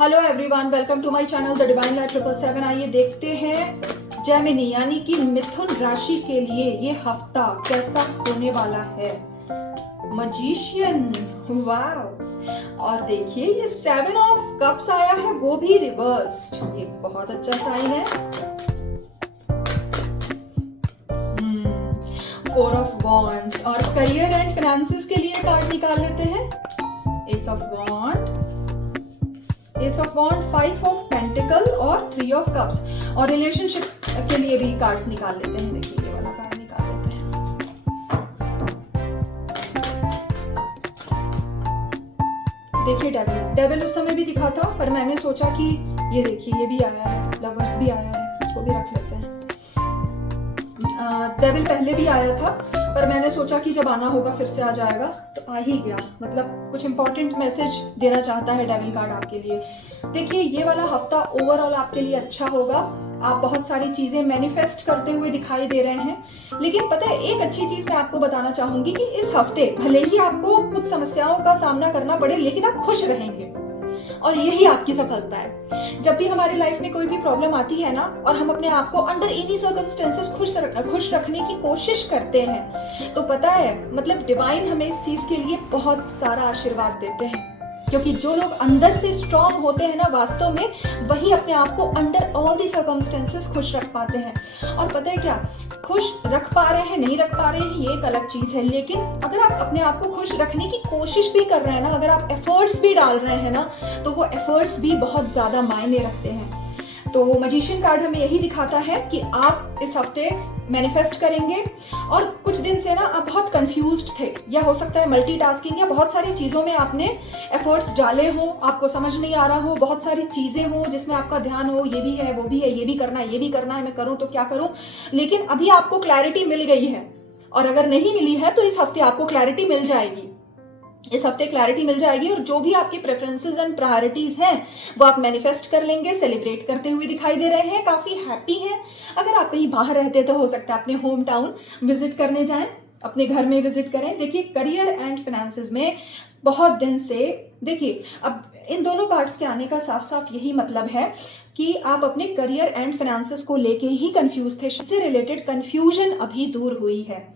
Hello everyone, welcome to my channel The Divine Light 777। आइए देखते हैं जेमिनी यानी कि मिथुन राशि के लिए ये हफ्ता कैसा होने वाला है। मजिशियन, वाव। और देखिए ये 7 ऑफ कप्स आया है, वो भी रिवर्स्ड। ये बहुत अच्छा साइन है। 4 ऑफ वॉन्ड्स। और करियर एंड फाइनेंसेस के लिए कार्ड निकाल लेते हैं। Ace of wand, ace of wand, 5 of pentacle और 3 ऑफ कप्स। और रिलेशनशिप के लिए भी कार्ड्स निकाल लेते हैं। देखिए ये वाला कार्ड निकाल लेते हैं। देखिए डेविल उस समय भी दिखा था, पर मैंने सोचा कि ये देखिए ये भी आया है, लवर्स भी आया है, इसको भी रख लेते हैं। डेविल पहले भी आया था, पर मैंने सोचा कि जब आना होगा फिर से आ जाएगा, तो आ ही गया। मतलब कुछ इंपॉर्टेंट मैसेज देना चाहता है डेविल कार्ड आपके लिए। देखिए ये वाला हफ्ता ओवरऑल आपके लिए अच्छा होगा। आप बहुत सारी चीजें मैनिफेस्ट करते हुए दिखाई दे रहे हैं। लेकिन पता है एक अच्छी चीज मैं आपको बताना चाहूंगी कि इस हफ्ते भले ही आपको कुछ समस्याओं का सामना करना पड़े, लेकिन आप खुश रहेंगे और यही आपकी सफलता है। जब भी हमारी लाइफ में कोई भी प्रॉब्लम आती है ना, और हम अपने आप को अंडर एनी सर्कमस्टेंसेस खुश रखने की कोशिश करते हैं, तो पता है मतलब डिवाइन हमें इस चीज के लिए बहुत सारा आशीर्वाद देते हैं। क्योंकि जो लोग अंदर से स्ट्रांग होते हैं ना, वास्तव में वही अपने आप को अंडर ऑल दी सर्कमस्टेंसेस खुश रख पाते हैं। और पता है क्या, खुश रख पा रहे हैं नहीं रख पा रहे हैं ये एक अलग चीज है, लेकिन अगर आप अपने आप को खुश रखने की कोशिश भी कर रहे हैं ना, अगर आप एफर्ट्स भी डाल रहे हैं ना, तो वो एफर्ट्स भी बहुत ज्यादा मायने रखते हैं। तो मजिशियन कार्ड हमें यही दिखाता है कि आप इस हफ्ते मैनिफेस्ट करेंगे। और कुछ दिन से ना आप बहुत कंफ्यूज्ड थे, या हो सकता है मल्टीटास्किंग या बहुत सारी चीज़ों में आपने एफर्ट्स डाले हो, आपको समझ नहीं आ रहा हो, बहुत सारी चीज़ें हो जिसमें आपका ध्यान हो, ये भी है वो भी है, ये भी करना है ये भी करना है, मैं करूँ तो क्या करूँ। लेकिन अभी आपको क्लैरिटी मिल गई है, और अगर नहीं मिली है तो इस हफ्ते आपको क्लैरिटी मिल जाएगी। इस हफ्ते क्लैरिटी मिल जाएगी, और जो भी आपकी प्रेफरेंसेस एंड प्रायोरिटीज हैं वो आप मैनिफेस्ट कर लेंगे। सेलिब्रेट करते हुए दिखाई दे रहे हैं, काफी हैप्पी हैं। अगर आप कहीं बाहर रहते तो हो सकता है अपने होम टाउन विजिट करने जाएं, अपने घर में विजिट करें। देखिए करियर एंड फाइनेंसेस में बहुत दिन से, देखिए अब इन दोनों कार्ड्स के आने का साफ साफ यही मतलब है कि आप अपने करियर एंड फाइनेंसेस को लेके ही कंफ्यूज थे। इससे रिलेटेड कंफ्यूजन अभी दूर हुई है।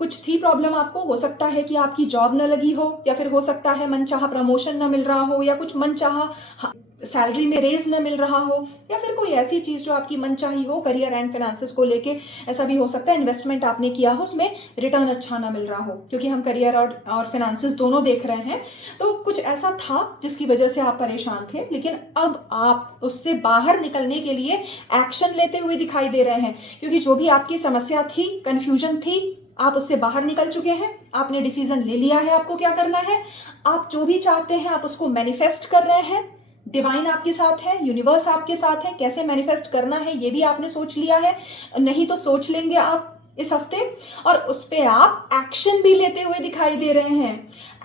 कुछ थी प्रॉब्लम आपको, हो सकता है कि आपकी जॉब न लगी हो, या फिर हो सकता है मनचाहा प्रमोशन न मिल रहा हो, या कुछ मनचाहा सैलरी में रेज न मिल रहा हो, या फिर कोई ऐसी चीज जो आपकी मनचाही हो करियर एंड फाइनेंसेस को लेके। ऐसा भी हो सकता है इन्वेस्टमेंट आपने किया हो, उसमें रिटर्न अच्छा ना मिल रहा हो, क्योंकि हम करियर और फाइनेंसेस दोनों देख रहे हैं। तो कुछ ऐसा था जिसकी वजह से आप परेशान थे, लेकिन अब आप उससे बाहर निकलने के लिए एक्शन लेते हुए दिखाई दे रहे हैं। क्योंकि जो भी आपकी समस्या थी, कंफ्यूजन थी, आप उससे बाहर निकल चुके हैं। आपने डिसीजन ले लिया है आपको क्या करना है। आप जो भी चाहते हैं आप उसको मैनिफेस्ट कर रहे हैं। डिवाइन आपके साथ है, यूनिवर्स आपके साथ है। कैसे मैनिफेस्ट करना है ये भी आपने सोच लिया है, नहीं तो सोच लेंगे आप इस हफ्ते। और उस पे आप एक्शन भी लेते हुए दिखाई दे रहे हैं,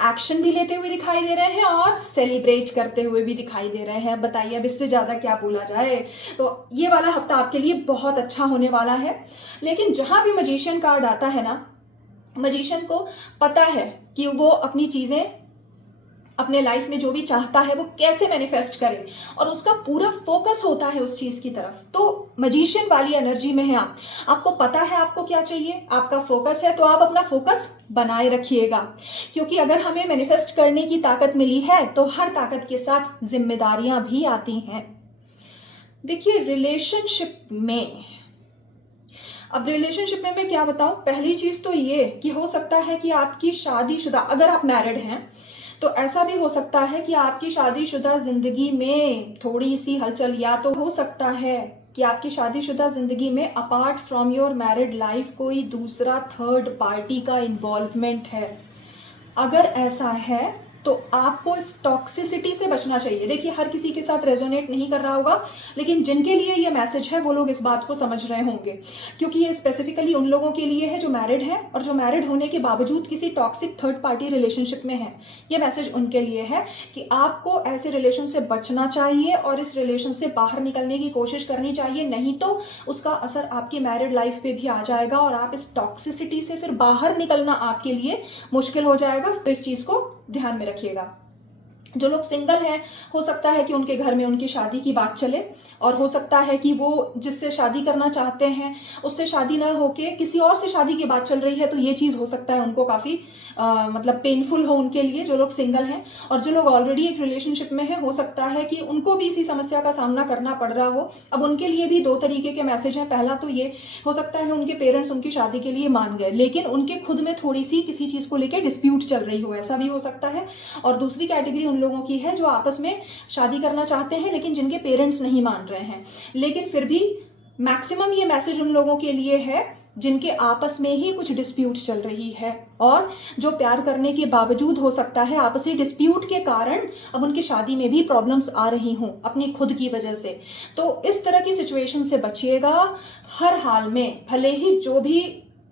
एक्शन भी लेते हुए दिखाई दे रहे हैं, और सेलिब्रेट करते हुए भी दिखाई दे रहे हैं। बताइए अब इससे ज्यादा क्या बोला जाए। तो ये वाला हफ्ता आपके लिए बहुत अच्छा होने वाला है। लेकिन जहां भी मजिशियन कार्ड आता है ना, मजिशियन को पता है कि वो अपनी चीजें अपने लाइफ में जो भी चाहता है वो कैसे मैनिफेस्ट करे, और उसका पूरा फोकस होता है उस चीज की तरफ। तो मजिशियन वाली एनर्जी में है आप, आपको पता है आपको क्या चाहिए, आपका फोकस है, तो आप अपना फोकस बनाए रखिएगा। क्योंकि अगर हमें मैनिफेस्ट करने की ताकत मिली है तो हर ताकत के साथ जिम्मेदारियां भी आती हैं। देखिए रिलेशनशिप में, अब रिलेशनशिप में मैं क्या बताऊं, पहली चीज तो ये कि हो सकता है कि आपकी शादीशुदा, अगर आप मैरिड हैं तो ऐसा भी हो सकता है कि आपकी शादीशुदा जिंदगी में थोड़ी सी हलचल, या तो हो सकता है कि आपकी शादीशुदा जिंदगी में apart from your married life कोई दूसरा थर्ड पार्टी का इन्वॉल्वमेंट है। अगर ऐसा है तो आपको इस टॉक्सिसिटी से बचना चाहिए। देखिए हर किसी के साथ रेजोनेट नहीं कर रहा होगा, लेकिन जिनके लिए ये मैसेज है वो लोग इस बात को समझ रहे होंगे, क्योंकि ये स्पेसिफिकली उन लोगों के लिए है जो मैरिड है, और जो मैरिड होने के बावजूद किसी टॉक्सिक थर्ड पार्टी रिलेशनशिप में है। ये मैसेज उनके लिए है कि आपको ऐसे रिलेशन से बचना चाहिए और इस रिलेशन से बाहर निकलने की कोशिश करनी चाहिए, नहीं तो उसका असर आपकी मैरिड लाइफ पे भी आ जाएगा, और आप इस टॉक्सिसिटी से फिर बाहर निकलना आपके लिए मुश्किल हो जाएगा। तो इस चीज को ध्यान में रखिएगा। जो लोग सिंगल हैं, हो सकता है कि उनके घर में उनकी शादी की बात चले, और हो सकता है कि वो जिससे शादी करना चाहते हैं उससे शादी ना होके किसी और से शादी की बात चल रही है, तो ये चीज़ हो सकता है उनको काफ़ी मतलब पेनफुल हो उनके लिए, जो लोग सिंगल हैं। और जो लोग ऑलरेडी एक रिलेशनशिप में हैं, हो सकता है कि उनको भी इसी समस्या का सामना करना पड़ रहा हो। अब उनके लिए भी दो तरीके के मैसेज हैं। पहला तो ये हो सकता है उनके पेरेंट्स उनकी शादी के लिए मान गए, लेकिन उनके खुद में थोड़ी सी किसी चीज़ को लेकर डिस्प्यूट चल रही हो, ऐसा भी हो सकता है। और दूसरी कैटेगरी उन लोगों की है जो आपस में शादी करना चाहते हैं लेकिन जिनके पेरेंट्स नहीं मान रहे हैं। लेकिन फिर भी मैक्सिमम ये मैसेज उन लोगों के लिए है जिनके आपस में ही कुछ डिस्प्यूट चल रही है, और जो प्यार करने के बावजूद हो सकता है आपसी डिस्प्यूट के कारण अब उनकी शादी में भी प्रॉब्लम्स आ रही हों अपनी खुद की वजह से। तो इस तरह की सिचुएशन से बचिएगा हर हाल में, भले ही जो भी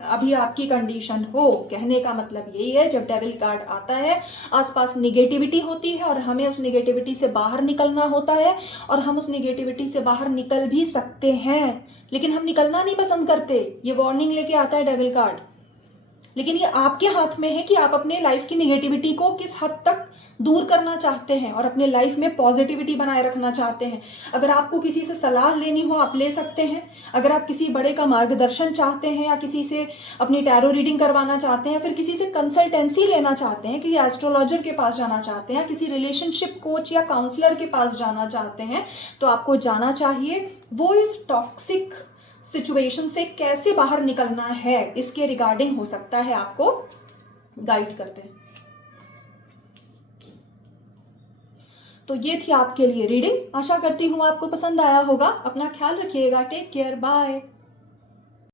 अभी आपकी कंडीशन हो। कहने का मतलब यही है, जब डेविल कार्ड आता है आसपास निगेटिविटी होती है और हमें उस निगेटिविटी से बाहर निकलना होता है, और हम उस निगेटिविटी से बाहर निकल भी सकते हैं, लेकिन हम निकलना नहीं पसंद करते। ये वार्निंग लेके आता है डेविल कार्ड, लेकिन ये आपके हाथ में है कि आप अपने लाइफ की निगेटिविटी को किस हद तक दूर करना चाहते हैं और अपने लाइफ में पॉजिटिविटी बनाए रखना चाहते हैं। अगर आपको किसी से सलाह लेनी हो आप ले सकते हैं। अगर आप किसी बड़े का मार्गदर्शन चाहते हैं, या किसी से अपनी टैरो रीडिंग करवाना चाहते हैं, फिर किसी से कंसल्टेंसी लेना चाहते हैं, किसी एस्ट्रोलॉजर के पास जाना चाहते हैं, किसी रिलेशनशिप कोच या काउंसलर के पास जाना चाहते हैं, तो आपको जाना चाहिए। वो इस टॉक्सिक सिचुएशन से कैसे बाहर निकलना है इसके रिगार्डिंग हो सकता है आपको गाइड करते हैं। तो ये थी आपके लिए रीडिंग। आशा करती हूँ आपको पसंद आया होगा। अपना ख्याल रखिएगा। Take care, bye.